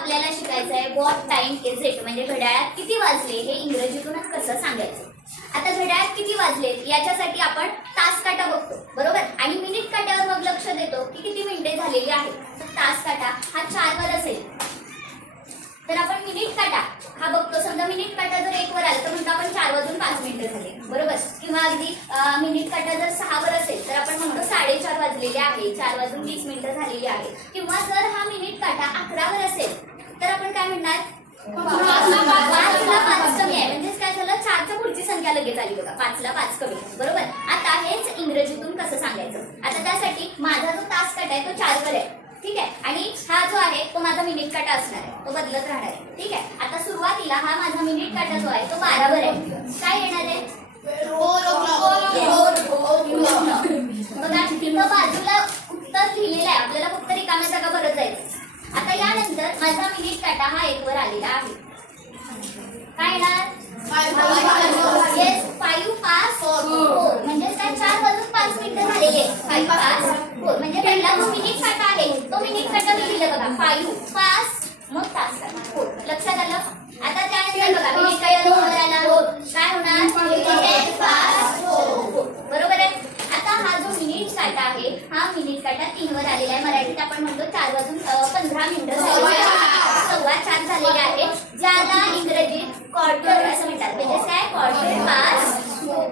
आपल्याला शिकायचं आहे व्हॉट टाइम इज इट, म्हणजे घड्याळात किती वाजले हे इंग्रजीतूनच कसं सांगायचं. आता घड्याळात किती वाजले याच्यासाठी आपण तास काटा बघतो, बरोबर, आणि मिनिट काट्यावर मग लक्ष देतो की किती मिनिटे झालेली आहेत. तास काटा हा 4 वर असेल तर आपण मिनिट काटा हा बघतो. समजा मिनिट काटा जर 1 वर आला तर म्हणतो आपण 4 वाजून 5 मिनिटं झाले, बरोबर. किंवा अगदी मिनिट काटा जर 6 वर असेल तर आपण म्हणतो 4:30 वाजलेले आहे, 4 वाजून 20 मिनिटं झालेली आहे. किंवा जर हा मिनिट काटा 11 वर असेल तर आपण काय म्हणणार, 5 ला 5 कमी आहे, म्हणजेच काय झालं, 4च्या पुढची संख्या लगेच आली बघा, 5 ला 5 कमी, बरोबर. आता हेच इंग्रजीतून कसं सांगायचं. आता त्यासाठी माझा जो तास काटा आहे तो 4 वर आहे, ठीक आहे, आणि हा जो आहे तो माझा मिनिट काटा असणार आहे, तो बदलत राहणार आहे, ठीक आहे. आता सुरुवातीला हा माझा मिनिट काटा जो आहे तो 12 वर आहे. काय येणार आहे, बघा तिथं बाजूला उत्तर लिहिलेलं आहे, आपल्याला फक्त रिकाम्या जागा भरत जायचं. आता यानंतर माझा मिनिट काटा हा 1 वर आलेला आहे. काय येणार, 5 पास 4, म्हणजे काय 4 वाजून 5 मिनिटं झालेली आहे. 5 पास 4 म्हणजे पहिला जो मिनिट काटा आहे तो मिनिट काटा मी लिहिलं बघा, 5 पास मग तास काटा 4. लक्षात आलं. आता त्यानंतर बघा मिनिट काटा 2 वर आला, काय होणार, 10 पास 4, बरोबर आहे. आता हा जो मिनिट काटा आहे हा मिनिट काटा 3 वर आलेला आहे. मराठीत आपण म्हणतो 4 वाजून 15 मिनिटं झालेली आहे, 4:15 झालेले आहे, ज्याला इंग्रजीत क्वार्टर असं म्हणतात. म्हणजे काय, क्वार्टर पास 4.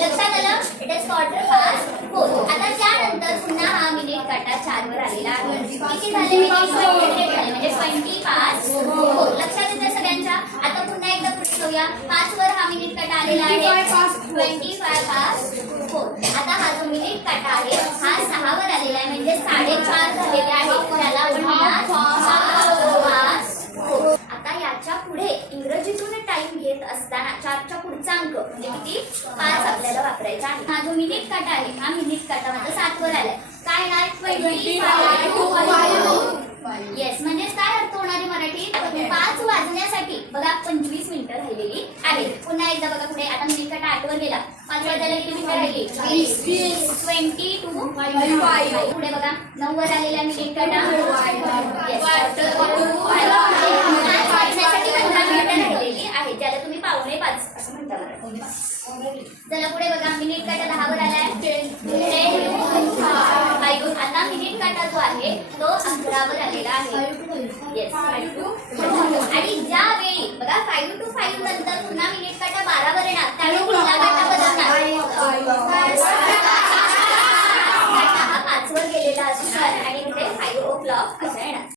लक्षात आलं, इट इज क्वार्टर पास 4. आता त्यानंतर पुन्हा हा मिनिट काटा 4 वर आलेला आहे. किती झाले, 20 झाले, म्हणजे 20 पास 4. लक्षात येतं सगळ्यांच्या. आता पुन्हा एकदा पुढे जाऊया. 5 वर हा मिनिट काटा आलेला आहे, 25 पास 4. आता हा जो मिनिट काटा आहे हा 6 वर आलेला आहे, म्हणजे 4:30 झालेले आहे, त्याला आपण म्हणणार 6 पास 4. आता याच्या पुढे इंग्रजीतून टाइम घेत असताना 4च्या पुढचा अंक म्हणजे किती, 5 आपल्याला वापरायचा आहे. हा जो मिनिट काटा आहे हा मिनिट काटा माझा 7 वर आलाय. काय येणार, 25. येस, म्हणजे काय अर्थ होणार आहे मराठीत, 5 वाजण्यासाठी बघा 25 मिनिटं राहिलेली आहे. पुन्हा एकदा बघा पुढे. आता मिनिट काटा 8 वर गेला, 5 वाजायला किती मिनिटं राहिली, 22. पुढे बघा 9 वर आलेला मिनिट काटा, वाजण्यासाठी 15 मिनिटं राहिलेली आहे, ज्याला तुम्ही 4:45 असं म्हणता. चला पुढे बघा मिनिट काटा 10 वर आलाय, 10 आता मिनिट काटा जो आहे तो 11 वर आलेला आहे. येस, आणि ज्यावेळी बघा 5 to 5 नंतर पुन्हा मिनिट काटा 12 वर येणार, त्यावेळी पुन्हा काटा बदलणार, काटा हा 5 वर गेलेला असणार आणि इथे 5 o'clock असं येणार.